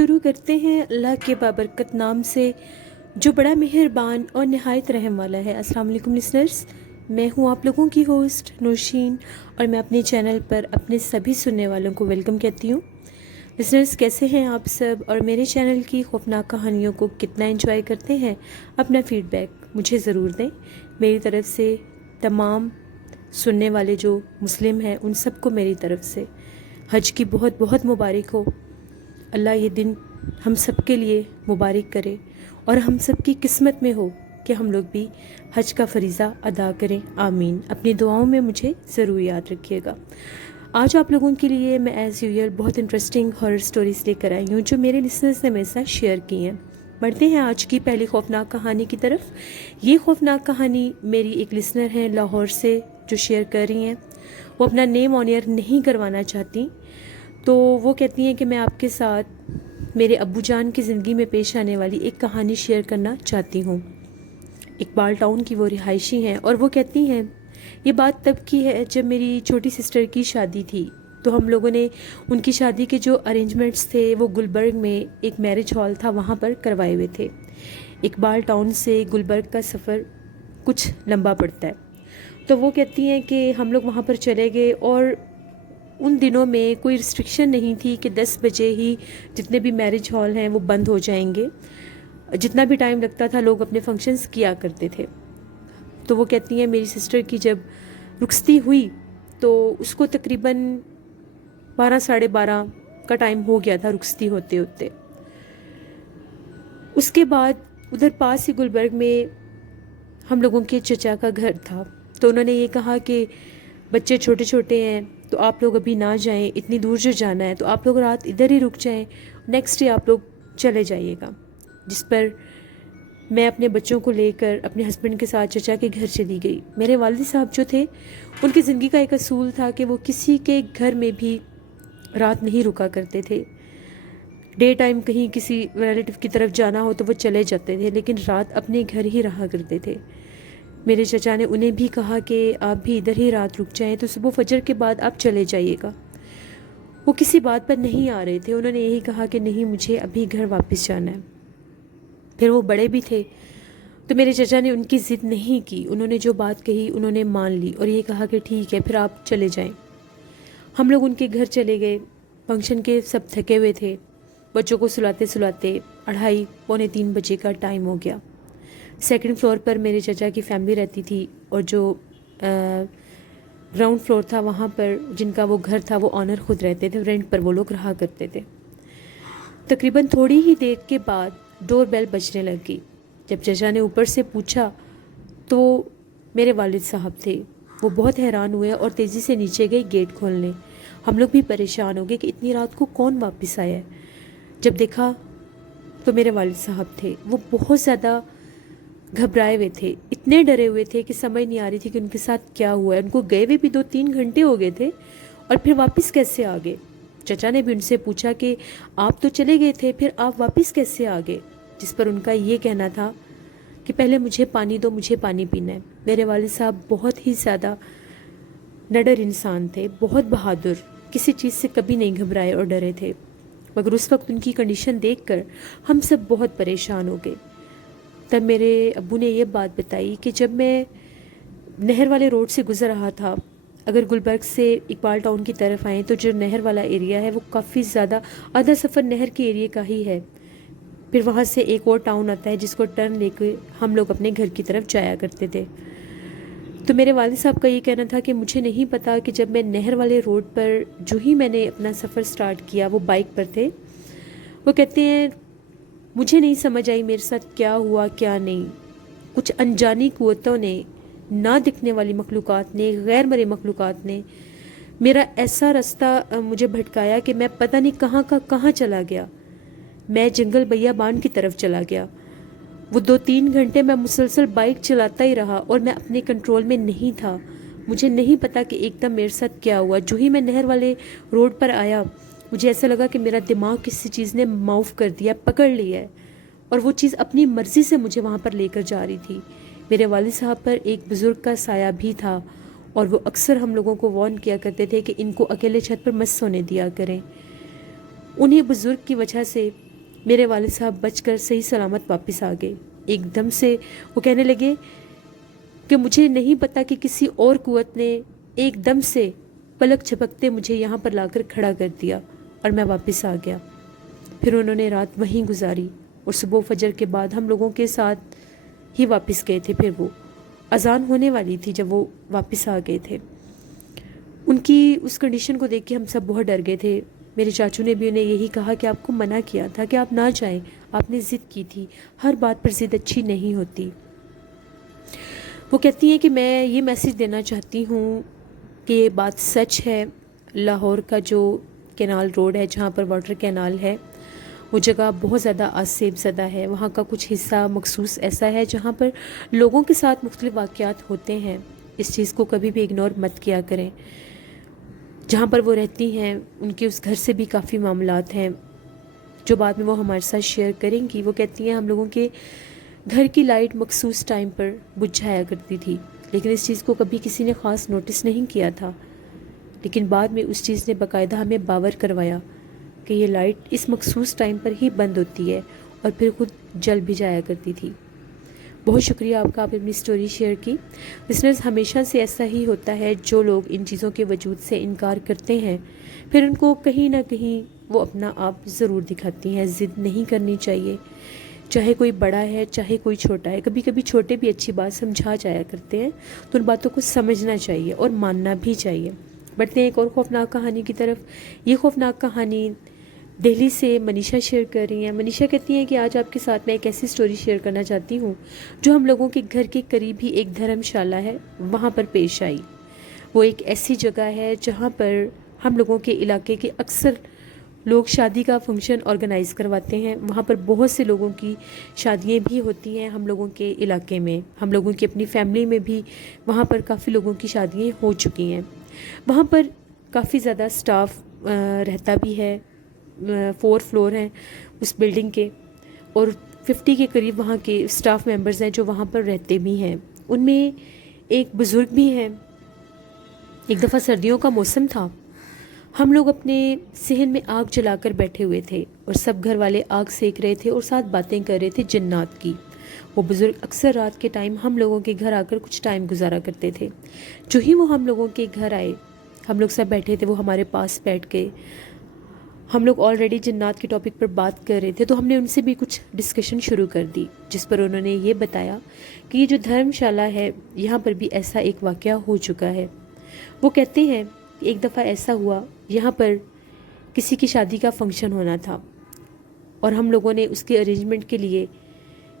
شروع کرتے ہیں اللہ کے بابرکت نام سے جو بڑا مہربان اور نہایت رحم والا ہے۔ السلام علیکم لسنرز، میں ہوں آپ لوگوں کی ہوسٹ نوشین، اور میں اپنے چینل پر اپنے سبھی سننے والوں کو ویلکم کہتی ہوں۔ لسنرز کیسے ہیں آپ سب، اور میرے چینل کی خوفناک کہانیوں کو کتنا انجوائے کرتے ہیں؟ اپنا فیڈ بیک مجھے ضرور دیں۔ میری طرف سے تمام سننے والے جو مسلم ہیں ان سب کو میری طرف سے حج کی بہت بہت مبارک ہو۔ اللہ یہ دن ہم سب کے لیے مبارک کرے اور ہم سب کی قسمت میں ہو کہ ہم لوگ بھی حج کا فریضہ ادا کریں، آمین۔ اپنی دعاؤں میں مجھے ضرور یاد رکھیے گا۔ آج آپ لوگوں کے لیے میں ایز یوزول بہت انٹرسٹنگ ہارر سٹوریز لے کر آئی ہوں جو میرے لسنرز نے میرے ساتھ شیئر کی ہیں۔ بڑھتے ہیں آج کی پہلی خوفناک کہانی کی طرف۔ یہ خوفناک کہانی میری ایک لسنر ہیں لاہور سے جو شیئر کر رہی ہیں۔ وہ اپنا نیم آن ایئر نہیں کروانا چاہتی، تو وہ کہتی ہیں کہ میں آپ کے ساتھ میرے ابو جان کی زندگی میں پیش آنے والی ایک کہانی شیئر کرنا چاہتی ہوں۔ اقبال ٹاؤن کی وہ رہائشی ہیں، اور وہ کہتی ہیں یہ بات تب کی ہے جب میری چھوٹی سسٹر کی شادی تھی، تو ہم لوگوں نے ان کی شادی کے جو ارینجمنٹس تھے وہ گلبرگ میں ایک میرج ہال تھا وہاں پر کروائے ہوئے تھے۔ اقبال ٹاؤن سے گلبرگ کا سفر کچھ لمبا پڑتا ہے، تو وہ کہتی ہیں کہ ہم لوگ وہاں پر چلے گئے، اور ان دنوں میں کوئی ریسٹرکشن نہیں تھی کہ 10 بجے ہی جتنے بھی میرج ہال ہیں وہ بند ہو جائیں گے۔ جتنا بھی ٹائم لگتا تھا لوگ اپنے فنکشنز کیا کرتے تھے۔ تو وہ کہتی ہیں میری سسٹر کی جب رخصتی ہوئی تو اس کو تقریباً 12 ساڑھے 12 کا ٹائم ہو گیا تھا رخصتی ہوتے ہوتے۔ اس کے بعد ادھر پاس ہی گلبرگ میں ہم لوگوں کے چچا کا گھر تھا، تو انہوں نے یہ کہا کہ بچے چھوٹے چھوٹے ہیں تو آپ لوگ ابھی نہ جائیں، اتنی دور جو جانا ہے تو آپ لوگ رات ادھر ہی رک جائیں، نیکسٹ ڈے آپ لوگ چلے جائیے گا۔ جس پر میں اپنے بچوں کو لے کر اپنے ہسبینڈ کے ساتھ چچا کے گھر چلی گئی۔ میرے والد صاحب جو تھے ان کی زندگی کا ایک اصول تھا کہ وہ کسی کے گھر میں بھی رات نہیں رکا کرتے تھے۔ ڈے ٹائم کہیں کسی ریلیٹیو کی طرف جانا ہو تو وہ چلے جاتے تھے، لیکن رات اپنے گھر ہی رہا کرتے تھے۔ میرے چچا نے انہیں بھی کہا کہ آپ بھی ادھر ہی رات رک جائیں، تو صبح فجر کے بعد آپ چلے جائیے گا۔ وہ کسی بات پر نہیں آ رہے تھے، انہوں نے یہی کہا کہ نہیں مجھے ابھی گھر واپس جانا ہے۔ پھر وہ بڑے بھی تھے تو میرے چچا نے ان کی ضد نہیں کی، انہوں نے جو بات کہی انہوں نے مان لی اور یہ کہا کہ ٹھیک ہے پھر آپ چلے جائیں۔ ہم لوگ ان کے گھر چلے گئے۔ فنکشن کے سب تھکے ہوئے تھے، بچوں کو سلاتے سلاتے 2:30 پونے 3 بجے کا ٹائم ہو گیا۔ سیکنڈ فلور پر میرے چچا کی فیملی رہتی تھی، اور جو گراؤنڈ فلور تھا وہاں پر جن کا وہ گھر تھا وہ آنر خود رہتے تھے، رینٹ پر وہ لوگ رہا کرتے تھے۔ تقریباً تھوڑی ہی دیر کے بعد ڈور بیل بجنے لگی۔ جب چچا نے اوپر سے پوچھا تو میرے والد صاحب تھے، وہ بہت حیران ہوئے اور تیزی سے نیچے گئے گیٹ کھولنے۔ ہم لوگ بھی پریشان ہو گئے کہ اتنی رات کو کون واپس آیا ہے۔ جب دیکھا تو میرے والد صاحب تھے، وہ بہت زیادہ گھبرائے ہوئے تھے، اتنے ڈرے ہوئے تھے کہ سمجھ نہیں آ رہی تھی کہ ان کے ساتھ کیا ہوا ہے۔ ان کو گئے ہوئے بھی 2-3 گھنٹے ہو گئے تھے، اور پھر واپس کیسے آ گئے؟ چچا نے بھی ان سے پوچھا کہ آپ تو چلے گئے تھے، پھر آپ واپس کیسے آ گئے؟ جس پر ان کا یہ کہنا تھا کہ پہلے مجھے پانی دو، مجھے پانی پینا ہے۔ میرے والد صاحب بہت ہی زیادہ نڈر انسان تھے، بہت بہادر، کسی چیز سے کبھی نہیں گھبرائے اور ڈرے تھے، مگر اس وقت ان کی کنڈیشن دیکھ کر ہم سب بہت پریشان ہو گئے۔ تب میرے ابو نے یہ بات بتائی کہ جب میں نہر والے روڈ سے گزر رہا تھا، اگر گلبرگ سے اقبال ٹاؤن کی طرف آئیں تو جو نہر والا ایریا ہے وہ کافی زیادہ آدھا سفر نہر کے ایریے کا ہی ہے، پھر وہاں سے ایک اور ٹاؤن آتا ہے جس کو ٹرن لے کے ہم لوگ اپنے گھر کی طرف جایا کرتے تھے۔ تو میرے والد صاحب کا یہ کہنا تھا کہ مجھے نہیں پتا کہ جب میں نہر والے روڈ پر جو ہی میں نے اپنا سفر سٹارٹ کیا، وہ بائک پر تھے، وہ کہتے ہیں مجھے نہیں سمجھ آئی میرے ساتھ کیا ہوا کیا نہیں۔ کچھ انجانی قوتوں نے، نہ دکھنے والی مخلوقات نے، غیر مرئی مخلوقات نے میرا ایسا راستہ مجھے بھٹکایا کہ میں پتہ نہیں کہاں کا کہاں چلا گیا۔ میں جنگل بیابان کی طرف چلا گیا۔ وہ 2-3 گھنٹے میں مسلسل بائک چلاتا ہی رہا اور میں اپنے کنٹرول میں نہیں تھا۔ مجھے نہیں پتا کہ ایک دم میرے ساتھ کیا ہوا۔ جو ہی میں نہر والے روڈ پر آیا مجھے ایسا لگا کہ میرا دماغ کسی چیز نے معاف کر دیا، پکڑ لیا ہے، اور وہ چیز اپنی مرضی سے مجھے وہاں پر لے کر جا رہی تھی۔ میرے والد صاحب پر ایک بزرگ کا سایہ بھی تھا، اور وہ اکثر ہم لوگوں کو وارن کیا کرتے تھے کہ ان کو اکیلے چھت پر مت سونے دیا کریں۔ انہیں بزرگ کی وجہ سے میرے والد صاحب بچ کر صحیح سلامت واپس آ گئے۔ ایک دم سے وہ کہنے لگے کہ مجھے نہیں پتا کہ کسی اور قوت نے ایک دم سے پلک جھپکتے مجھے یہاں پر لا کر کھڑا کر دیا اور میں واپس آ گیا۔ پھر انہوں نے رات وہیں گزاری اور صبح فجر کے بعد ہم لوگوں کے ساتھ ہی واپس گئے تھے۔ پھر وہ اذان ہونے والی تھی جب وہ واپس آ گئے تھے۔ ان کی اس کنڈیشن کو دیکھ کے ہم سب بہت ڈر گئے تھے۔ میرے چاچو نے بھی انہیں یہی کہا کہ آپ کو منع کیا تھا کہ آپ نہ جائیں، آپ نے ضد کی تھی، ہر بات پر ضد اچھی نہیں ہوتی۔ وہ کہتی ہیں کہ میں یہ میسج دینا چاہتی ہوں کہ یہ بات سچ ہے۔ لاہور کا جو کینال روڈ ہے جہاں پر واٹر کینال ہے، وہ جگہ بہت زیادہ آسیب زدہ ہے۔ وہاں کا کچھ حصہ مخصوص ایسا ہے جہاں پر لوگوں کے ساتھ مختلف واقعات ہوتے ہیں۔ اس چیز کو کبھی بھی اگنور مت کیا کریں۔ جہاں پر وہ رہتی ہیں ان کے اس گھر سے بھی کافی معاملات ہیں جو بعد میں وہ ہمارے ساتھ شیئر کریں گی۔ وہ کہتی ہیں ہم لوگوں کے گھر کی لائٹ مخصوص ٹائم پر بجھ جایا کرتی تھی، لیکن اس چیز کو کبھی کسی نے خاص نوٹس نہیں کیا تھا، لیکن بعد میں اس چیز نے باقاعدہ ہمیں باور کروایا کہ یہ لائٹ اس مخصوص ٹائم پر ہی بند ہوتی ہے اور پھر خود جل بھی جایا کرتی تھی۔ بہت شکریہ آپ کا، آپ اپنی سٹوری شیئر کی۔ لسنرز، ہمیشہ سے ایسا ہی ہوتا ہے، جو لوگ ان چیزوں کے وجود سے انکار کرتے ہیں پھر ان کو کہیں نہ کہیں وہ اپنا آپ ضرور دکھاتی ہیں۔ ضد نہیں کرنی چاہیے، چاہے کوئی بڑا ہے چاہے کوئی چھوٹا ہے۔ کبھی کبھی چھوٹے بھی اچھی بات سمجھا جایا کرتے ہیں تو ان باتوں کو سمجھنا چاہیے اور ماننا بھی چاہیے۔ بڑھتے ہیں ایک اور خوفناک کہانی کی طرف۔ یہ خوفناک کہانی دہلی سے منیشا شیئر کر رہی ہیں۔ منیشا کہتی ہیں کہ آج آپ کے ساتھ میں ایک ایسی سٹوری شیئر کرنا چاہتی ہوں جو ہم لوگوں کے گھر کے قریب ہی ایک دھرم شالہ ہے، وہاں پر پیش آئی۔ وہ ایک ایسی جگہ ہے جہاں پر ہم لوگوں کے علاقے کے اکثر لوگ شادی کا فنکشن آرگنائز کرواتے ہیں۔ وہاں پر بہت سے لوگوں کی شادیاں بھی ہوتی ہیں ہم لوگوں کے علاقے میں، ہم لوگوں کی اپنی فیملی میں بھی وہاں پر کافی لوگوں کی شادیاں ہو چکی ہیں۔ وہاں پر کافی زیادہ سٹاف رہتا بھی ہے، 4 فلور ہیں اس بلڈنگ کے، اور 50 کے قریب وہاں کے سٹاف ممبرز ہیں جو وہاں پر رہتے بھی ہیں۔ ان میں ایک بزرگ بھی ہیں۔ ایک دفعہ سردیوں کا موسم تھا، ہم لوگ اپنے صحن میں آگ جلا کر بیٹھے ہوئے تھے اور سب گھر والے آگ سیک رہے تھے اور ساتھ باتیں کر رہے تھے جنات کی۔ وہ بزرگ اکثر رات کے ٹائم ہم لوگوں کے گھر آ کر کچھ ٹائم گزارا کرتے تھے۔ جو ہی وہ ہم لوگوں کے گھر آئے، ہم لوگ سب بیٹھے تھے، وہ ہمارے پاس بیٹھ گئے۔ ہم لوگ آلریڈی جنات کے ٹاپک پر بات کر رہے تھے تو ہم نے ان سے بھی کچھ ڈسکشن شروع کر دی، جس پر انہوں نے یہ بتایا کہ یہ جو دھرم شالہ ہے یہاں پر بھی ایسا ایک واقعہ ہو چکا ہے۔ وہ کہتے ہیں کہ ایک دفعہ ایسا ہوا، یہاں پر کسی کی شادی کا فنکشن ہونا تھا اور ہم لوگوں نے اس کے ارینجمنٹ کے لیے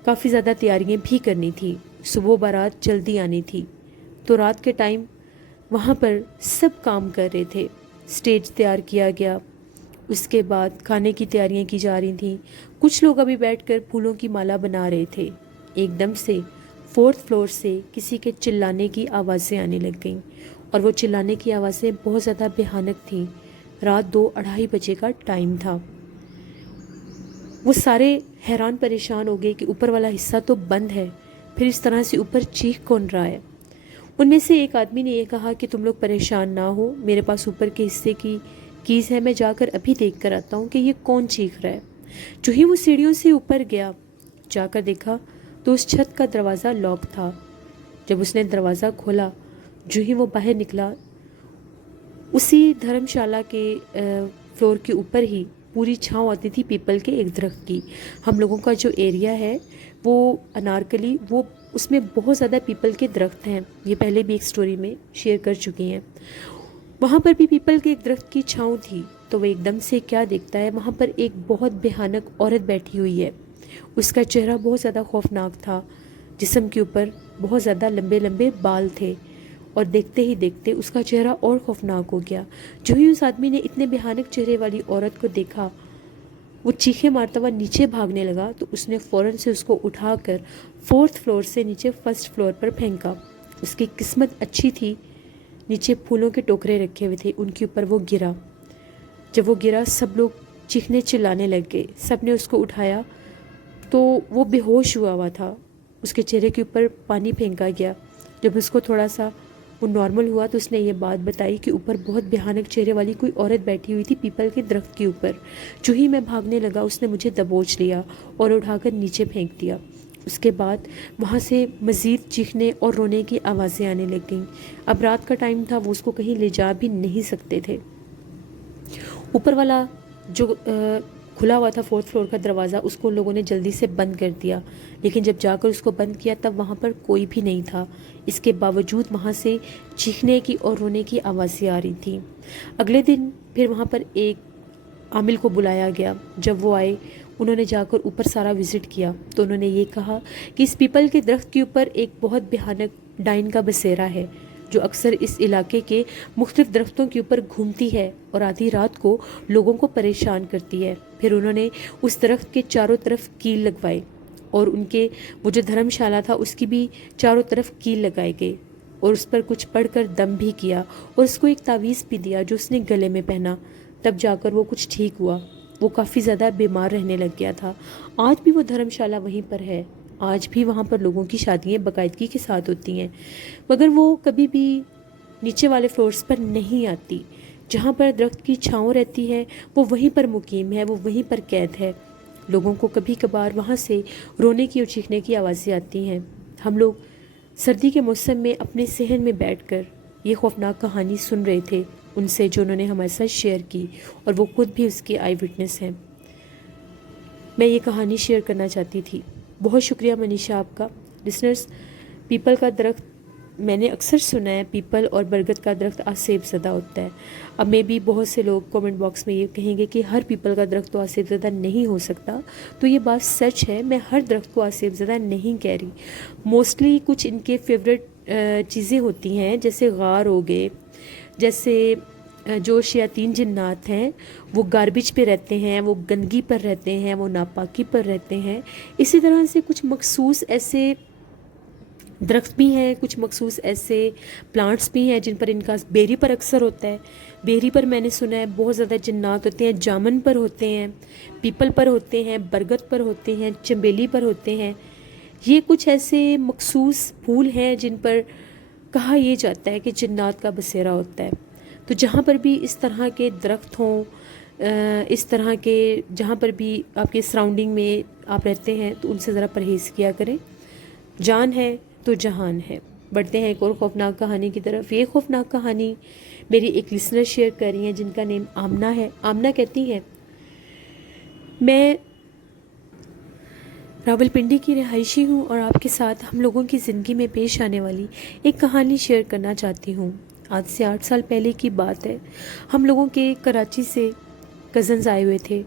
کافی زیادہ تیاریاں بھی کرنی تھی۔ صبح بارات جلدی آنی تھی تو رات کے ٹائم وہاں پر سب کام کر رہے تھے۔ سٹیج تیار کیا گیا، اس کے بعد کھانے کی تیاریاں کی جا رہی تھیں۔ کچھ لوگ ابھی بیٹھ کر پھولوں کی مالا بنا رہے تھے۔ ایک دم سے 4th فلور سے کسی کے چلانے کی آوازیں آنے لگ گئیں، اور وہ چلانے کی آوازیں بہت زیادہ بھیانک تھیں۔ رات 2-2:30 بجے کا ٹائم تھا۔ وہ سارے حیران پریشان ہو گئے کہ اوپر والا حصہ تو بند ہے، پھر اس طرح سے اوپر چیخ کون رہا ہے۔ ان میں سے ایک آدمی نے یہ کہا کہ تم لوگ پریشان نہ ہو، میرے پاس اوپر کے حصے کی کیز ہے، میں جا کر ابھی دیکھ کر آتا ہوں کہ یہ کون چیخ رہا ہے۔ جو ہی وہ سیڑھیوں سے اوپر گیا، جا کر دیکھا تو اس چھت کا دروازہ لاک تھا۔ جب اس نے دروازہ کھولا، جو ہی وہ باہر نکلا، اسی دھرم شالہ کے فلور کے اوپر ہی پوری چھاؤں آتی تھی پیپل کے ایک درخت کی۔ ہم لوگوں کا جو ایریا ہے وہ انارکلی، وہ اس میں بہت زیادہ پیپل کے درخت ہیں، یہ پہلے بھی ایک سٹوری میں شیئر کر چکی ہیں۔ وہاں پر بھی پیپل کے ایک درخت کی چھاؤں تھی تو وہ ایک دم سے کیا دیکھتا ہے، وہاں پر ایک بہت بھیانک عورت بیٹھی ہوئی ہے۔ اس کا چہرہ بہت زیادہ خوفناک تھا، جسم کے اوپر بہت زیادہ لمبے لمبے بال تھے، اور دیکھتے ہی دیکھتے اس کا چہرہ اور خوفناک ہو گیا۔ جو ہی اس آدمی نے اتنے بھیانک چہرے والی عورت کو دیکھا، وہ چیخیں مارتا ہوا نیچے بھاگنے لگا تو اس نے فوراً سے اس کو اٹھا کر 4th فلور سے نیچے 1st فلور پر پھینکا۔ اس کی قسمت اچھی تھی، نیچے پھولوں کے ٹوکرے رکھے ہوئے تھے، ان کے اوپر وہ گرا۔ جب وہ گرا، سب لوگ چیخنے چلانے لگ گئے، سب نے اس کو اٹھایا تو وہ بے ہوش ہوا تھا۔ اس کے چہرے کے اوپر پانی پھینکا گیا۔ جب اس کو تھوڑا سا وہ نارمل ہوا تو اس نے یہ بات بتائی کہ اوپر بہت بھیانک چہرے والی کوئی عورت بیٹھی ہوئی تھی پیپل کے درخت کے اوپر. جو ہی میں بھاگنے لگا اس نے مجھے دبوچ لیا اور اٹھا کر نیچے پھینک دیا. اس کے بعد وہاں سے مزید چیخنے اور رونے کی آوازیں آنے لگ گئیں. اب رات کا ٹائم تھا, وہ اس کو کہیں لے جا بھی نہیں سکتے تھے. اوپر والا جو کھلا ہوا تھا 4th فلور کا دروازہ, اس کو لوگوں نے جلدی سے بند کر دیا, لیکن جب جا کر اس کو بند کیا تب وہاں پر کوئی بھی نہیں تھا. اس کے باوجود وہاں سے چیخنے کی اور رونے کی آوازیں آ رہی تھیں. اگلے دن پھر وہاں پر ایک عامل کو بلایا گیا. جب وہ آئے انہوں نے جا کر اوپر سارا وزٹ کیا تو انہوں نے یہ کہا کہ اس پیپل کے درخت کے اوپر ایک بہت بھیانک ڈائن کا بسیرا ہے جو اکثر اس علاقے کے مختلف درختوں کے اوپر گھومتی ہے اور آدھی رات کو لوگوں کو پریشان کرتی ہے. پھر انہوں نے اس درخت کے چاروں طرف کیل لگوائے اور ان کے وہ جو دھرم شالہ تھا اس کی بھی چاروں طرف کیل لگائے گئے اور اس پر کچھ پڑھ کر دم بھی کیا اور اس کو ایک تعویذ بھی دیا جو اس نے گلے میں پہنا. تب جا کر وہ کچھ ٹھیک ہوا. وہ کافی زیادہ بیمار رہنے لگ گیا تھا. آج بھی وہ دھرم شالہ وہیں پر ہے. آج بھی وہاں پر لوگوں کی شادیاں باقاعدگی کے ساتھ ہوتی ہیں, مگر وہ کبھی بھی نیچے والے فلورز پر نہیں آتی. جہاں پر درخت کی چھاؤں رہتی ہے وہ وہیں پر مقیم ہے, وہ وہیں پر قید ہے. لوگوں کو کبھی کبھار وہاں سے رونے کی اور چیخنے کی آوازیں آتی ہیں. ہم لوگ سردی کے موسم میں اپنے صحن میں بیٹھ کر یہ خوفناک کہانی سن رہے تھے ان سے جو انہوں نے ہمارے ساتھ شیئر کی, اور وہ خود بھی اس کے آئی وٹنس ہیں. میں یہ کہانی شیئر کرنا چاہتی تھی. بہت شکریہ منیشا آپ کا. لسنرز, پیپل کا درخت میں نے اکثر سنا ہے پیپل اور برگد کا درخت آسیب زدہ ہوتا ہے. اب میں بھی بہت سے لوگ کومنٹ باکس میں یہ کہیں گے کہ ہر پیپل کا درخت تو آسیب زدہ نہیں ہو سکتا, تو یہ بات سچ ہے. میں ہر درخت کو آسیب زدہ نہیں کہہ رہی. موسٹلی کچھ ان کے فیوریٹ چیزیں ہوتی ہیں, جیسے غار ہو گئے, جیسے جو شیاطین جنات ہیں وہ گاربیج پہ رہتے ہیں, وہ گندگی پر رہتے ہیں, وہ ناپاکی پر رہتے ہیں. اسی طرح سے کچھ مخصوص ایسے درخت بھی ہیں, کچھ مخصوص ایسے پلانٹس بھی ہیں جن پر ان کا بیری پر اکثر ہوتا ہے. بیری پر میں نے سنا ہے بہت زیادہ جنات ہوتے ہیں. جامن پر ہوتے ہیں, پیپل پر ہوتے ہیں, برگد پر ہوتے ہیں, چنبیلی پر ہوتے ہیں. یہ کچھ ایسے مخصوص پھول ہیں جن پر کہا یہ جاتا ہے کہ جنات کا بسیرا ہوتا ہے. تو جہاں پر بھی اس طرح کے درخت ہوں, اس طرح کے جہاں پر بھی آپ کے سراؤنڈنگ میں آپ رہتے ہیں تو ان سے ذرا پرہیز کیا کریں. جان ہے تو جہان ہے. بڑھتے ہیں ایک اور خوفناک کہانی کی طرف. یہ خوفناک کہانی میری ایک لسنر شیئر کر رہی ہیں جن کا نیم آمنہ ہے. آمنہ کہتی ہیں, میں راولپنڈی کی رہائشی ہوں اور آپ کے ساتھ ہم لوگوں کی زندگی میں پیش آنے والی ایک کہانی شیئر کرنا چاہتی ہوں. آج سے 8 سال پہلے کی بات ہے. ہم لوگوں کے کراچی سے کزنز آئے ہوئے تھے.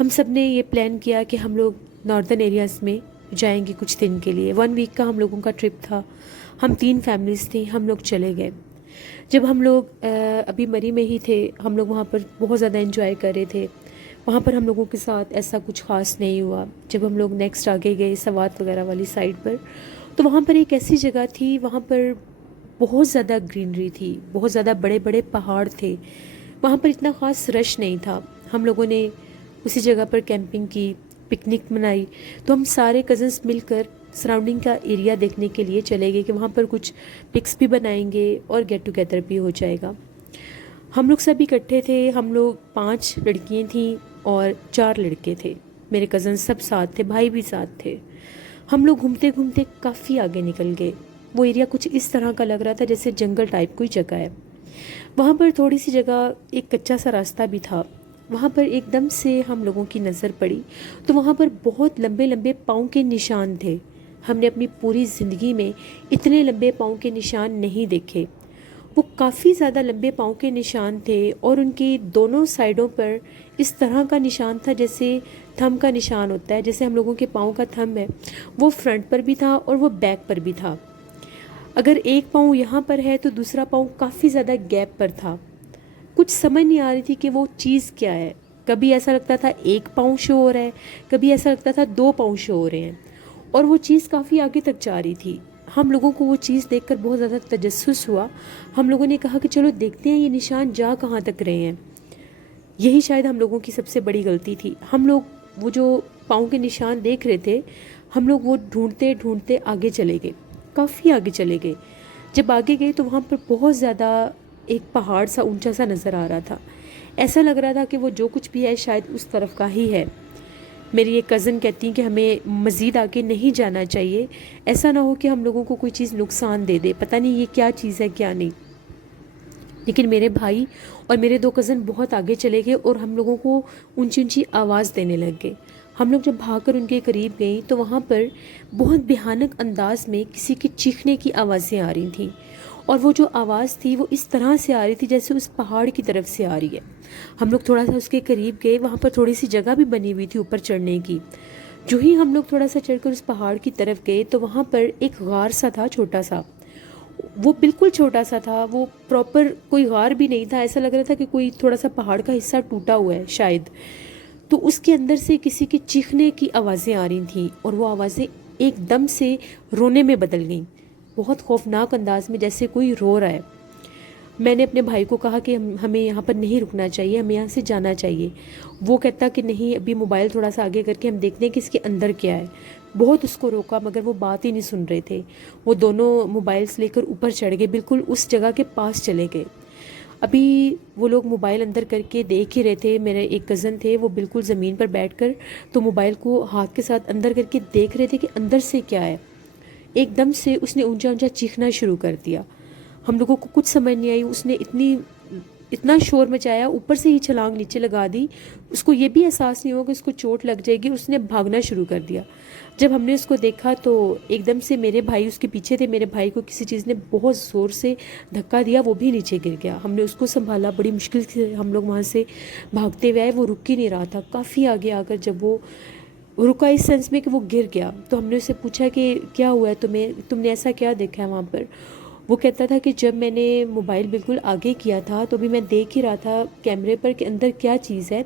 ہم سب نے یہ پلان کیا کہ ہم لوگ ناردن ایریاز میں جائیں گے کچھ دن کے لیے. 1 ویک کا ہم لوگوں کا ٹرپ تھا. ہم 3 فیملیز تھیں. ہم لوگ چلے گئے. جب ہم لوگ ابھی مری میں ہی تھے, ہم لوگ وہاں پر بہت زیادہ انجوائے کر رہے تھے. وہاں پر ہم لوگوں کے ساتھ ایسا کچھ خاص نہیں ہوا. جب ہم لوگ نیکسٹ آگے گئے سوات وغیرہ والی سائڈ پر, تو وہاں پر ایک ایسی جگہ تھی, وہاں پر بہت زیادہ گرینری تھی, بہت زیادہ بڑے بڑے پہاڑ تھے. وہاں پر اتنا خاص رش نہیں تھا. ہم لوگوں نے اسی جگہ پر کیمپنگ کی, پکنک منائی. تو ہم سارے کزنس مل کر سراؤنڈنگ کا ایریا دیکھنے کے لیے چلے گئے کہ وہاں پر کچھ پکس بھی بنائیں گے اور گیٹ ٹوگیدر بھی ہو جائے گا. ہم لوگ سب اکٹھے تھے. ہم لوگ 5 لڑکیاں تھیں اور 4 لڑکے تھے. میرے کزن سب ساتھ تھے, بھائی بھی ساتھ تھے. ہم لوگ گھومتے گھومتے کافی آگے نکل گئے. وہ ایریا کچھ اس طرح کا لگ رہا تھا جیسے جنگل ٹائپ کوئی جگہ ہے. وہاں پر تھوڑی سی جگہ ایک کچا سا راستہ بھی تھا. وہاں پر ایک دم سے ہم لوگوں کی نظر پڑی تو وہاں پر بہت لمبے لمبے پاؤں کے نشان تھے. ہم نے اپنی پوری زندگی میں اتنے لمبے پاؤں کے نشان نہیں دیکھے. وہ کافی زیادہ لمبے پاؤں کے نشان تھے اور ان کی دونوں سائڈوں پر اس طرح کا نشان تھا جیسے تھم کا نشان ہوتا ہے. جیسے ہم لوگوں کے پاؤں کا تھم ہے, وہ فرنٹ پر بھی تھا اور وہ بیک پر بھی تھا. اگر ایک پاؤں یہاں پر ہے تو دوسرا پاؤں کافی زیادہ گیپ پر تھا. کچھ سمجھ نہیں آ رہی تھی کہ وہ چیز کیا ہے. کبھی ایسا لگتا تھا ایک پاؤں شو ہو رہا ہے, کبھی ایسا لگتا تھا 2 پاؤں شو ہو رہے ہیں, اور وہ چیز کافی آگے تک جا رہی تھی. ہم لوگوں کو وہ چیز دیکھ کر بہت زیادہ تجسس ہوا. ہم لوگوں نے کہا کہ چلو دیکھتے ہیں یہ نشان جا کہاں تک رہے ہیں. یہی شاید ہم لوگوں کی سب سے بڑی غلطی تھی. ہم لوگ وہ جو پاؤں کے نشان دیکھ رہے تھے, ہم لوگ وہ ڈھونڈتے ڈھونڈتے آگے چلے گئے, کافی آگے چلے گئے. جب آگے گئے تو وہاں پر بہت زیادہ ایک پہاڑ سا اونچا سا نظر آ رہا تھا. ایسا لگ رہا تھا کہ وہ جو کچھ بھی ہے شاید اس طرف کا ہی ہے. میری ایک کزن کہتی ہیں کہ ہمیں مزید آگے نہیں جانا چاہیے, ایسا نہ ہو کہ ہم لوگوں کو کوئی چیز نقصان دے دے, پتہ نہیں یہ کیا چیز ہے کیا نہیں. لیکن میرے بھائی اور میرے 2 کزن بہت آگے چلے گئے اور ہم لوگوں کو اونچی اونچی آواز دینے لگ گئے. ہم لوگ جب بھاگ کر ان کے قریب گئیں تو وہاں پر بہت بھیانک انداز میں کسی کے چیخنے کی آوازیں آ رہی تھیں, اور وہ جو آواز تھی وہ اس طرح سے آ رہی تھی جیسے اس پہاڑ کی طرف سے آ رہی ہے. ہم لوگ تھوڑا سا اس کے قریب گئے, وہاں پر تھوڑی سی جگہ بھی بنی ہوئی تھی اوپر چڑھنے کی. جو ہی ہم لوگ تھوڑا سا چڑھ کر اس پہاڑ کی طرف گئے تو وہاں پر ایک غار سا تھا, چھوٹا سا. وہ بالکل چھوٹا سا تھا, وہ پراپر کوئی غار بھی نہیں تھا, ایسا لگ رہا تھا کہ کوئی تھوڑا سا پہاڑ کا حصہ ٹوٹا ہوا ہے شاید. تو اس کے اندر سے کسی کے چیخنے کی آوازیں آ رہی تھیں, اور وہ آوازیں ایک دم سے رونے میں بدل گئیں, بہت خوفناک انداز میں, جیسے کوئی رو رہا ہے. میں نے اپنے بھائی کو کہا کہ ہمیں یہاں پر نہیں رکنا چاہیے, ہمیں یہاں سے جانا چاہیے. وہ کہتا کہ نہیں, ابھی موبائل تھوڑا سا آگے کر کے ہم دیکھتے ہیں کہ اس کے اندر کیا ہے. بہت اس کو روکا مگر وہ بات ہی نہیں سن رہے تھے. وہ دونوں موبائلز لے کر اوپر چڑھ گئے, بالکل اس جگہ کے پاس چلے گئے. ابھی وہ لوگ موبائل اندر کر کے دیکھ ہی رہے تھے. میرے ایک کزن تھے, وہ بالکل زمین پر بیٹھ کر تو موبائل کو ہاتھ کے ساتھ اندر کر کے دیکھ رہے تھے کہ اندر سے کیا ہے. ایک دم سے اس نے اونچا اونچا چیخنا شروع کر دیا. ہم لوگوں کو کچھ سمجھ نہیں آئی, اس نے اتنا شور مچایا, اوپر سے ہی چھلانگ نیچے لگا دی. اس کو یہ بھی احساس نہیں ہوا کہ اس کو چوٹ لگ جائے گی, اس نے بھاگنا شروع کر دیا. جب ہم نے اس کو دیکھا تو ایک دم سے میرے بھائی اس کے پیچھے تھے, میرے بھائی کو کسی چیز نے بہت زور سے دھکا دیا, وہ بھی نیچے گر گیا. ہم نے اس کو سنبھالا, بڑی مشکل سے ہم لوگ وہاں سے بھاگتے ہوئے آئے. وہ رک ہی نہیں رہا تھا, کافی آگے آ کر جب وہ رکا اس سینس میں کہ وہ گر گیا, تو ہم نے اس سے پوچھا کہ کیا ہوا ہے تم نے ایسا کیا دیکھا ہے وہاں پر. وہ کہتا تھا کہ جب میں نے موبائل بالکل آگے کیا تھا تو بھی میں دیکھ ہی رہا تھا کیمرے پر کہ اندر کیا چیز ہے.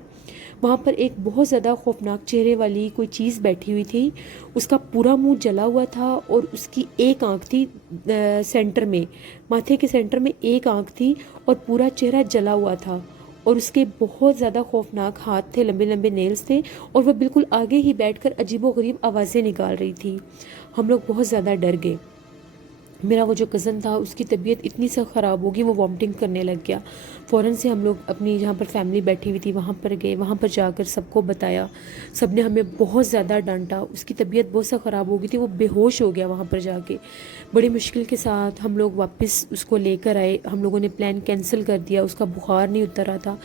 وہاں پر ایک بہت زیادہ خوفناک چہرے والی کوئی چیز بیٹھی ہوئی تھی. اس کا پورا منہ جلا ہوا تھا, اور اس کی ایک آنکھ تھی سینٹر میں, ماتھے کے سینٹر میں ایک آنکھ تھی, اور پورا چہرہ جلا ہوا تھا. اور اس کے بہت زیادہ خوفناک ہاتھ تھے, لمبے لمبے نیلز تھے, اور وہ بالکل آگے ہی بیٹھ کر عجیب و غریب آوازیں نکال رہی تھی. ہم لوگ بہت زیادہ ڈر گئے. میرا وہ جو کزن تھا اس کی طبیعت اتنی سا خراب ہوگی, وہ وامٹنگ کرنے لگ گیا. فوراً سے ہم لوگ اپنی جہاں پر فیملی بیٹھی ہوئی تھی وہاں پر گئے, وہاں پر جا کر سب کو بتایا. سب نے ہمیں بہت زیادہ ڈانٹا, اس کی طبیعت بہت سا خراب ہو گئی تھی, وہ بے ہوش ہو گیا وہاں پر جا کے. بڑی مشکل کے ساتھ ہم لوگ واپس اس کو لے کر آئے. ہم لوگوں نے پلان کینسل کر دیا, اس کا بخار نہیں اتر رہا تھا.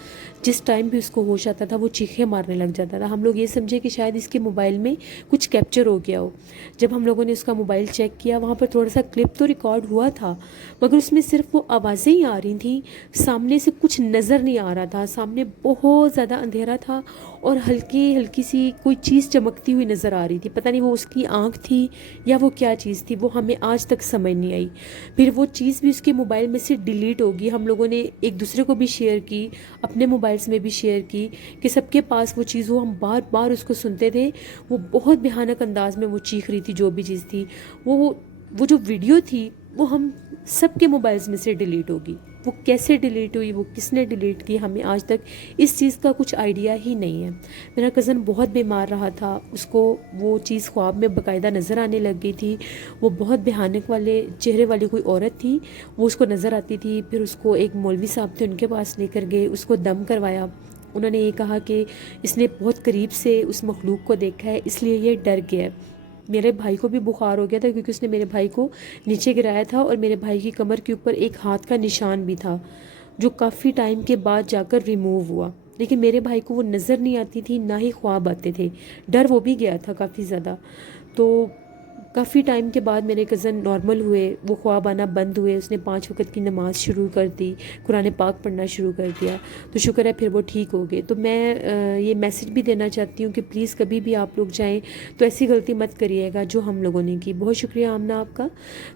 جس ٹائم بھی اس کو ہوش آتا تھا وہ چیخیں مارنے لگ جاتا تھا. ہم لوگ یہ سمجھے کہ شاید اس کے موبائل میں کچھ کیپچر ہو گیا ہو. جب ہم لوگوں نے اس کا موبائل چیک کیا, وہاں پر تھوڑا سا کلپ تو ریکارڈ ہوا تھا, مگر اس میں صرف وہ آوازیں ہی آ رہی تھیں, سامنے سے کچھ نظر نہیں آ رہا تھا. سامنے بہت زیادہ اندھیرا تھا, اور ہلکی ہلکی سی کوئی چیز چمکتی ہوئی نظر آ رہی تھی. پتہ نہیں وہ اس کی آنکھ تھی یا وہ کیا چیز تھی, وہ ہمیں آج تک سمجھ نہیں آئی. پھر وہ چیز بھی اس کے موبائل میں سے ڈیلیٹ ہوگی. ہم لوگوں نے ایک دوسرے کو بھی شیئر کی, اپنے موبائلز میں بھی شیئر کی کہ سب کے پاس وہ چیز ہو. ہم بار بار اس کو سنتے تھے, وہ بہت بھیانک انداز میں وہ چیخ رہی تھی, جو بھی چیز تھی. وہ جو ویڈیو تھی وہ ہم سب کے موبائلز میں سے ڈیلیٹ ہوگی. وہ کیسے ڈیلیٹ ہوئی, وہ کس نے ڈیلیٹ کی, ہمیں آج تک اس چیز کا کچھ آئیڈیا ہی نہیں ہے. میرا کزن بہت بیمار رہا تھا, اس کو وہ چیز خواب میں باقاعدہ نظر آنے لگ گئی تھی. وہ بہت بھیانک والے چہرے والی کوئی عورت تھی, وہ اس کو نظر آتی تھی. پھر اس کو ایک مولوی صاحب تھے, ان کے پاس لے کر گئے, اس کو دم کروایا. انہوں نے یہ کہا کہ اس نے بہت قریب سے اس مخلوق کو دیکھا ہے, اس لیے یہ ڈر گیا ہے. میرے بھائی کو بھی بخار ہو گیا تھا, کیونکہ اس نے میرے بھائی کو نیچے گرایا تھا, اور میرے بھائی کی کمر کے اوپر ایک ہاتھ کا نشان بھی تھا, جو کافی ٹائم کے بعد جا کر ریموو ہوا. لیکن میرے بھائی کو وہ نظر نہیں آتی تھی, نہ ہی خواب آتے تھے. ڈر وہ بھی گیا تھا کافی زیادہ. تو کافی ٹائم کے بعد میرے کزن نارمل ہوئے, وہ خواب آنا بند ہوئے. اس نے 5 وقت کی نماز شروع کر دی, قرآن پاک پڑھنا شروع کر دیا, تو شکر ہے پھر وہ ٹھیک ہو گئے. تو میں یہ میسج بھی دینا چاہتی ہوں کہ پلیز کبھی بھی آپ لوگ جائیں تو ایسی غلطی مت کریے گا جو ہم لوگوں نے کی. بہت شکریہ آمنہ آپ کا.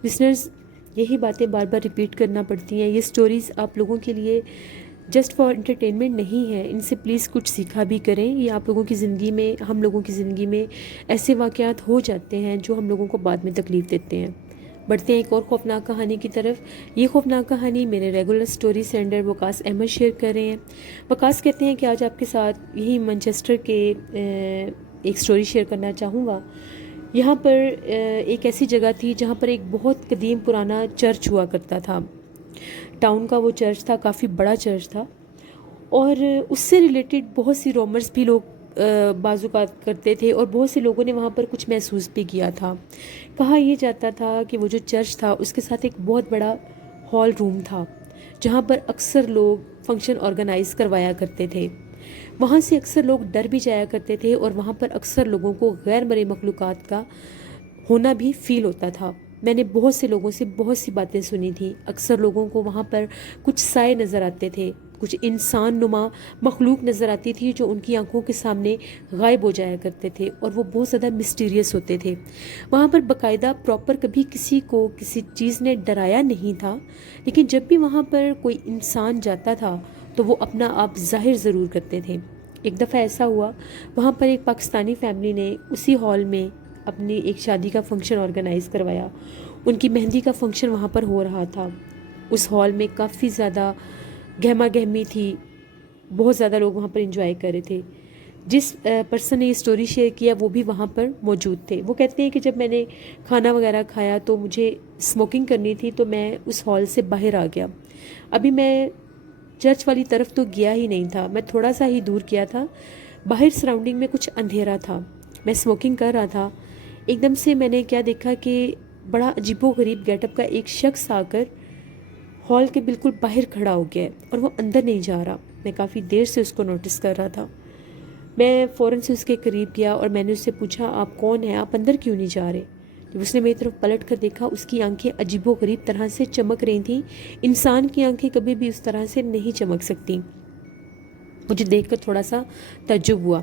لسنرز, یہی باتیں بار بار ریپیٹ کرنا پڑتی ہیں. یہ سٹوریز آپ لوگوں کے لیے جسٹ فار انٹرٹینمنٹ نہیں ہے, ان سے پلیز کچھ سیکھا بھی کریں. یہ آپ لوگوں کی زندگی میں, ہم لوگوں کی زندگی میں ایسے واقعات ہو جاتے ہیں جو ہم لوگوں کو بعد میں تکلیف دیتے ہیں. بڑھتے ہیں ایک اور خوفناک کہانی کی طرف. یہ خوفناک کہانی میرے ریگولر سٹوری سینڈر وقاص احمد شیئر کر رہے ہیں. وقاص کہتے ہیں کہ آج آپ کے ساتھ یہی مانچسٹر کے ایک سٹوری شیئر کرنا چاہوں گا. یہاں پر ایک ایسی جگہ تھی جہاں پر ایک بہت قدیم پرانا چرچ ہوا کرتا تھا. ٹاؤن کا وہ چرچ تھا، کافی بڑا چرچ تھا، اور اس سے ریلیٹڈ بہت سی رومرز بھی لوگ بعض اوقات کرتے تھے، اور بہت سے لوگوں نے وہاں پر کچھ محسوس بھی کیا تھا. کہا یہ جاتا تھا کہ وہ جو چرچ تھا اس کے ساتھ ایک بہت بڑا ہال روم تھا جہاں پر اکثر لوگ فنکشن آرگنائز کروایا کرتے تھے. وہاں سے اکثر لوگ ڈر بھی جایا کرتے تھے، اور وہاں پر اکثر لوگوں کو غیر مرئی مخلوقات کا ہونا بھی فیل ہوتا تھا. میں نے بہت سے لوگوں سے بہت سی باتیں سنی تھیں. اکثر لوگوں کو وہاں پر کچھ سائے نظر آتے تھے، کچھ انسان نما مخلوق نظر آتی تھی جو ان کی آنکھوں کے سامنے غائب ہو جایا کرتے تھے، اور وہ بہت زیادہ مسٹیریس ہوتے تھے. وہاں پر باقاعدہ پراپر کبھی کسی کو کسی چیز نے ڈرایا نہیں تھا، لیکن جب بھی وہاں پر کوئی انسان جاتا تھا تو وہ اپنا آپ ظاہر ضرور کرتے تھے. ایک دفعہ ایسا ہوا، وہاں پر ایک پاکستانی فیملی نے اسی ہال میں اپنی ایک شادی کا فنکشن آرگنائز کروایا. ان کی مہندی کا فنکشن وہاں پر ہو رہا تھا. اس ہال میں کافی زیادہ گہما گہمی تھی، بہت زیادہ لوگ وہاں پر انجوائے کر رہے تھے. جس پرسن نے یہ سٹوری شیئر کیا وہ بھی وہاں پر موجود تھے. وہ کہتے ہیں کہ جب میں نے کھانا وغیرہ کھایا تو مجھے اسموکنگ کرنی تھی، تو میں اس ہال سے باہر آ گیا. ابھی میں چرچ والی طرف تو گیا ہی نہیں تھا، میں تھوڑا سا ہی دور کیا تھا. باہر سراؤنڈنگ میں کچھ اندھیرا تھا، میں اسموکنگ کر رہا تھا. ایک دم سے میں نے کیا دیکھا کہ بڑا عجیب و غریب گیٹ اپ کا ایک شخص آ کر ہال کے بالکل باہر کھڑا ہو گیا ہے، اور وہ اندر نہیں جا رہا. میں کافی دیر سے اس کو نوٹس کر رہا تھا. میں فوراً سے اس کے قریب گیا اور میں نے اس سے پوچھا آپ کون ہیں، آپ اندر کیوں نہیں جا رہے؟ جب اس نے میری طرف پلٹ کر دیکھا، اس کی آنکھیں عجیب و غریب طرح سے چمک رہی تھیں. انسان کی آنکھیں کبھی بھی اس طرح سے نہیں چمک سکتی. مجھے دیکھ کر تھوڑا سا تعجب ہوا.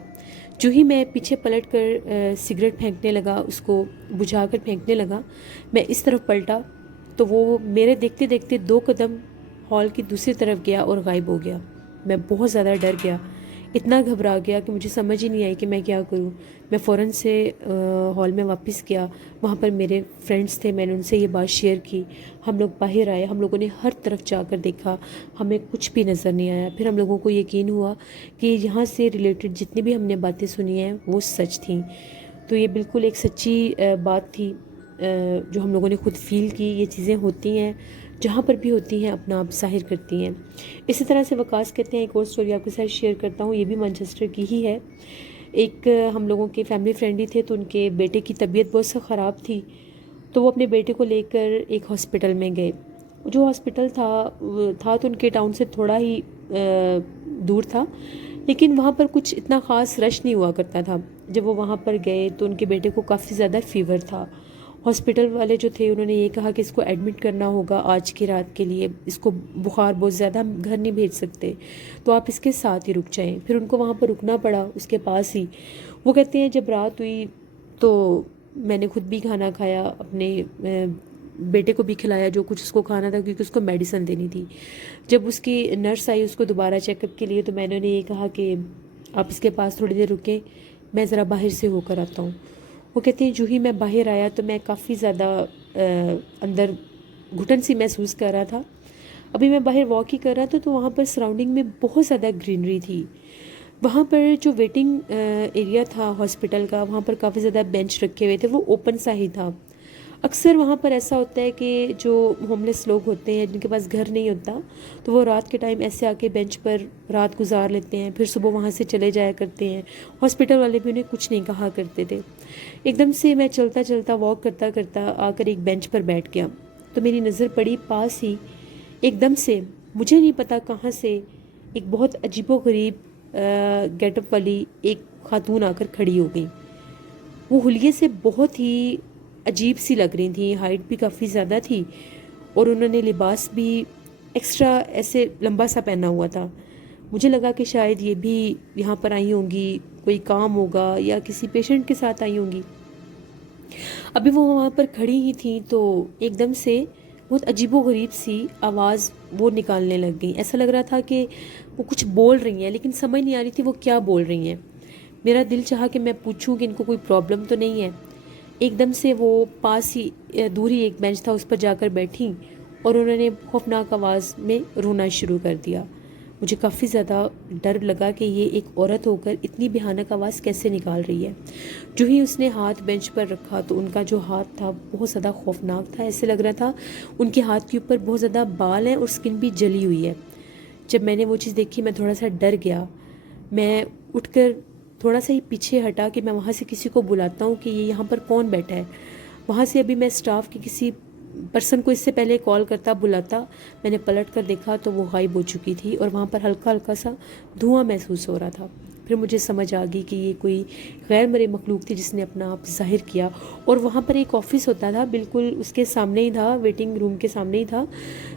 جو ہی میں پیچھے پلٹ کر سگریٹ پھینکنے لگا، اس کو بجھا کر پھینکنے لگا، میں اس طرف پلٹا تو وہ میرے دیکھتے دیکھتے 2 قدم ہال کی دوسری طرف گیا اور غائب ہو گیا. میں بہت زیادہ ڈر گیا، اتنا گھبرا گیا کہ مجھے سمجھ ہی نہیں آئی کہ میں کیا کروں. میں فوراً سے ہال میں واپس گیا. وہاں پر میرے فرینڈس تھے، میں نے ان سے یہ بات شیئر کی. ہم لوگ باہر آئے، ہم لوگوں نے ہر طرف جا کر دیکھا، ہمیں کچھ بھی نظر نہیں آیا. پھر ہم لوگوں کو یقین ہوا کہ یہاں سے ریلیٹڈ جتنی بھی ہم نے باتیں سنی ہیں وہ سچ تھیں. تو یہ بالکل ایک سچی بات تھی جو ہم لوگوں نے خود فیل کی. یہ چیزیں ہوتی ہیں، جہاں پر بھی ہوتی ہیں اپنا آپ ظاہر کرتی ہیں. اسی طرح سے وقاص کہتے ہیں، ایک اور سٹوری آپ کے ساتھ شیئر کرتا ہوں، یہ بھی مانچسٹر کی ہی ہے. ایک ہم لوگوں کے فیملی فرینڈ ہی تھے، تو ان کے بیٹے کی طبیعت بہت سا خراب تھی، تو وہ اپنے بیٹے کو لے کر ایک ہاسپٹل میں گئے. جو ہاسپٹل تھا تو ان کے ٹاؤن سے تھوڑا ہی دور تھا، لیکن وہاں پر کچھ اتنا خاص رش نہیں ہوا کرتا تھا. جب وہ وہاں پر گئے تو ان کے بیٹے کو کافی زیادہ فیور تھا. ہاسپٹل والے جو تھے انہوں نے یہ کہا کہ اس کو ایڈمٹ کرنا ہوگا آج کی رات کے لیے، اس کو بخار بہت زیادہ، ہم گھر نہیں بھیج سکتے، تو آپ اس کے ساتھ ہی رک جائیں. پھر ان کو وہاں پر رکنا پڑا اس کے پاس ہی. وہ کہتے ہیں جب رات ہوئی تو میں نے خود بھی کھانا کھایا، اپنے بیٹے کو بھی کھلایا جو کچھ اس کو کھانا تھا، کیونکہ اس کو میڈیسن دینی تھی. جب اس کی نرس آئی اس کو دوبارہ چیک اپ کے لیے، تو میں نے یہ کہا کہ آپ اس کے پاس تھوڑی دیر رکیں، میں ذرا باہر سے ہو کر آتا ہوں. وہ کہتے ہیں جو ہی میں باہر آیا تو میں کافی زیادہ اندر گھٹن سی محسوس کر رہا تھا. ابھی میں باہر واک ہی کر رہا تھا تو وہاں پر سراؤنڈنگ میں بہت زیادہ گرینری تھی. وہاں پر جو ویٹنگ ایریا تھا ہاسپٹل کا، وہاں پر کافی زیادہ بینچ رکھے ہوئے تھے، وہ اوپن سا ہی تھا. اکثر وہاں پر ایسا ہوتا ہے کہ جو ہوم لیس لوگ ہوتے ہیں جن کے پاس گھر نہیں ہوتا، تو وہ رات کے ٹائم ایسے آ کے بینچ پر رات گزار لیتے ہیں، پھر صبح وہاں سے چلے جایا کرتے ہیں. ہاسپٹل والے بھی انہیں کچھ نہیں کہا کرتے تھے. ایک دم سے میں چلتا چلتا واک کرتا کرتا آ کر ایک بینچ پر بیٹھ گیا، تو میری نظر پڑی پاس ہی ایک دم سے مجھے نہیں پتا کہاں سے ایک بہت عجیب و غریب گیٹ اپ والی ایک خاتون آ کر کھڑی ہو گئی. وہ حلیے سے بہت ہی عجیب سی لگ رہی تھیں، ہائٹ بھی کافی زیادہ تھی، اور انہوں نے لباس بھی ایکسٹرا ایسے لمبا سا پہنا ہوا تھا. مجھے لگا کہ شاید یہ بھی یہاں پر آئی ہوں گی، کوئی کام ہوگا یا کسی پیشنٹ کے ساتھ آئی ہوں گی. ابھی وہ وہاں پر کھڑی ہی تھیں تو ایک دم سے بہت عجیب و غریب سی آواز وہ نکالنے لگ گئی. ایسا لگ رہا تھا کہ وہ کچھ بول رہی ہیں لیکن سمجھ نہیں آ رہی تھی وہ کیا بول رہی ہیں. میرا دل چاہا کہ میں پوچھوں کہ ان کو کوئی پرابلم تو نہیں ہے. ایک دم سے وہ پاس ہی دور ہی ایک بینچ تھا اس پر جا کر بیٹھی اور انہوں نے خوفناک آواز میں رونا شروع کر دیا. مجھے کافی زیادہ ڈر لگا کہ یہ ایک عورت ہو کر اتنی بھیانک آواز کیسے نکال رہی ہے۔ جو ہی اس نے ہاتھ بینچ پر رکھا تو ان کا جو ہاتھ تھا بہت زیادہ خوفناک تھا، ایسے لگ رہا تھا ان کے ہاتھ کے اوپر بہت زیادہ بال ہیں اور اسکن بھی جلی ہوئی ہے۔ جب میں نے وہ چیز دیکھی میں تھوڑا سا ڈر گیا، میں اٹھ کر تھوڑا سا ہی پیچھے ہٹا کہ میں وہاں سے کسی کو بلاتا ہوں کہ یہ یہاں پر کون بیٹھا ہے۔ وہاں سے ابھی میں اسٹاف کی کسی پرسن کو اس سے پہلے کال کرتا بلاتا، میں نے پلٹ کر دیکھا تو وہ غائب ہو چکی تھی اور وہاں پر ہلکا ہلکا سا دھواں محسوس ہو رہا تھا۔ پھر مجھے سمجھ آ گئی کہ یہ کوئی غیر مرئی مخلوق تھی جس نے اپنا آپ ظاہر کیا، اور وہاں پر ایک آفس ہوتا تھا بالکل اس کے سامنے ہی تھا، ویٹنگ روم کے سامنے ہی تھا۔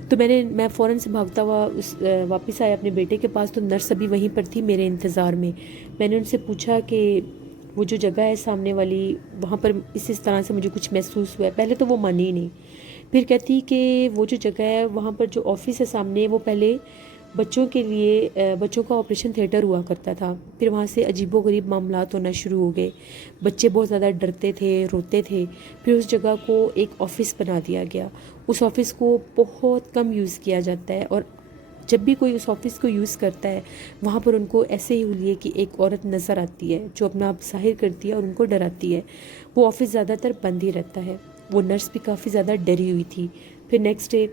تو میں فوراً سے بھاگتا ہوا واپس آیا اپنے بیٹے کے پاس، تو نرس ابھی وہیں پر تھی میرے انتظار میں۔ میں نے ان سے پوچھا کہ وہ جو جگہ ہے سامنے والی، وہاں پر اس طرح سے مجھے کچھ محسوس ہوا ہے۔ پہلے تو وہ مانی ہی نہیں، پھر کہتی کہ وہ جو جگہ ہے وہاں پر جو آفس ہے سامنے، وہ پہلے بچوں کے لیے بچوں کا آپریشن تھیٹر ہوا کرتا تھا۔ پھر وہاں سے عجیب و غریب معاملات ہونا شروع ہو گئے، بچے بہت زیادہ ڈرتے تھے، روتے تھے۔ پھر اس جگہ کو ایک آفس بنا دیا گیا۔ اس آفس کو بہت کم یوز کیا جاتا ہے، اور جب بھی کوئی اس آفس کو یوز کرتا ہے وہاں پر ان کو ایسے ہی ہولیے کہ ایک عورت نظر آتی ہے جو اپنا آپ ظاہر کرتی ہے اور ان کو ڈراتی ہے۔ وہ آفس زیادہ تر بند ہی رہتا ہے۔ وہ نرس بھی کافی زیادہ ڈری ہوئی تھی۔ پھر نیکسٹ ڈے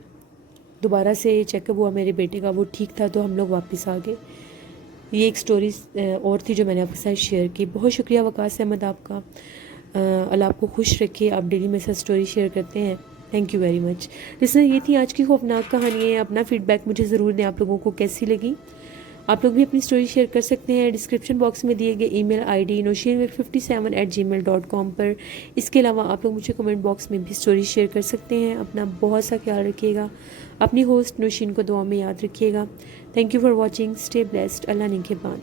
دوبارہ سے چیک اپ ہوا میرے بیٹے کا، وہ ٹھیک تھا، تو ہم لوگ واپس آ گئے۔ یہ ایک سٹوری اور تھی جو میں نے آپ کے ساتھ شیئر کی۔ بہت شکریہ وقاص احمد آپ کا، اللہ آپ کو خوش رکھے۔ آپ ڈیلی میرے ساتھ سٹوری شیئر کرتے ہیں، thank you very much. Listener, یہ تھی آج کی خوفناک کہانی ہے۔ اپنا فیڈ بیک مجھے ضرور دیں، آپ لوگوں کو کیسی لگی۔ آپ لوگ بھی اپنی سٹوری شیئر کر سکتے ہیں ڈسکرپشن باکس میں دیے گئے ای میل آئی ڈی noshin57@gmail.com پر۔ اس کے علاوہ آپ لوگ مجھے کمنٹ باکس میں بھی سٹوری شیئر کر سکتے ہیں۔ اپنا بہت سا خیال رکھیے گا، اپنی ہوسٹ نوشین کو دعا میں یاد رکھیے گا۔ Thank you for watching, stay blessed, اللہ نگہبان۔